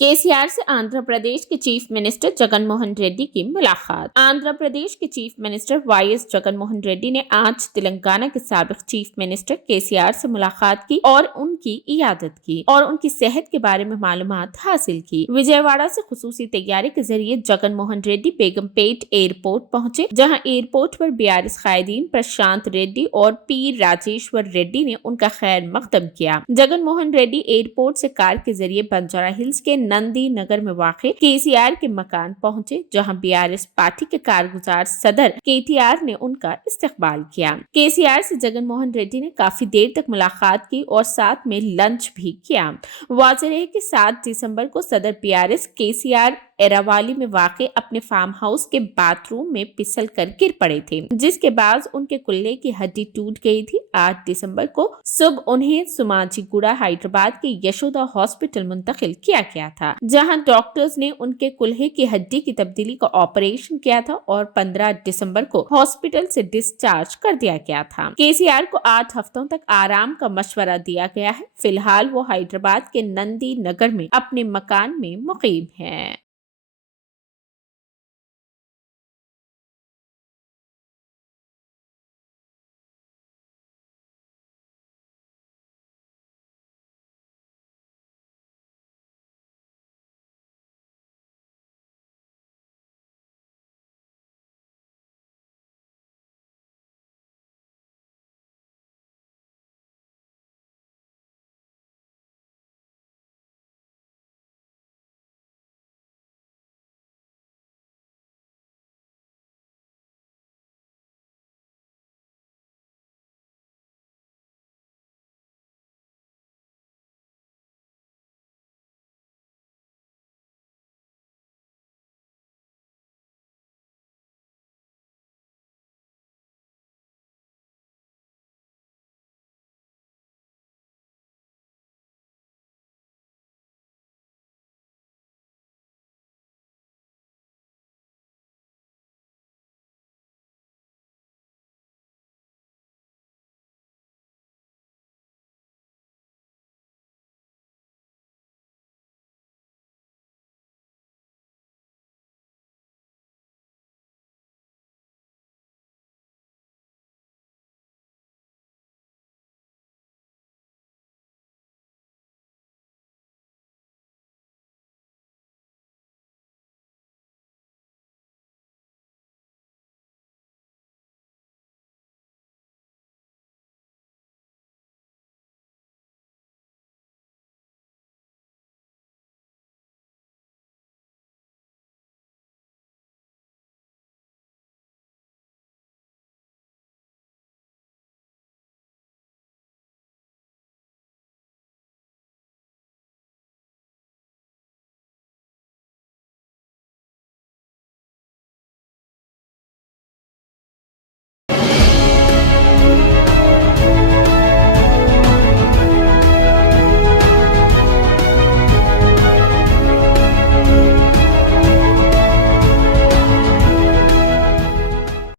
केसीआर से आंध्र प्रदेश के chief minister Jaganmohan Reddy की मुलाकात। आंध्र प्रदेश के chief minister YS Jaganmohan Reddy ने आज तेलंगाना के साबिक चीफ मिनिस्टर केसीआर से मुलाकात की और उनकी इयादत की और उनकी सेहत के बारे में मालूमात हासिल की। विजयवाड़ा से खुसूसी तैयारी के जरिए जगनमोहन रेड्डी बेगमपेट एयरपोर्ट पहुंचे, जहां एयरपोर्ट पर बीआरएस कायदीन प्रशांत रेड्डी और पी राजेश्वर रेड्डी ने उनका खैर मकदम किया। जगनमोहन रेड्डी एयरपोर्ट से कार के जरिए बंजारा हिल्स के नंदी नगर में वाक़े केसीआर के मकान पहुंचे, जहां बीआरएस पार्टी के कारगुजार सदर केटीआर ने उनका इस्तकबाल किया। केसीआर से जगनमोहन रेड्डी ने काफी देर तक मुलाकात की और साथ में लंच भी किया। वाज़ेह है कि 7 दिसंबर को सदर बीआरएस केसीआर एरावाली में वाक़े अपने फार्म हाउस के बाथरूम में फिसल कर गिर पड़े थे, जिसके बाद उनके कुल्ले की हड्डी टूट गई थी। 8 दिसंबर को सुबह उन्हें सुमाजीगुड़ा हैदराबाद के यशोदा हॉस्पिटल मुंतकिल किया गया था, जहां डॉक्टर्स ने उनके कुल्हे की हड्डी की तब्दीली का ऑपरेशन किया था और 15 दिसंबर को हॉस्पिटल से डिस्चार्ज कर दिया गया था। केसीआर को 8 हफ्तों तक आराम का मशवरा दिया गया है। फिलहाल वो हैदराबाद के नंदी नगर में अपने मकान में मुकीम है।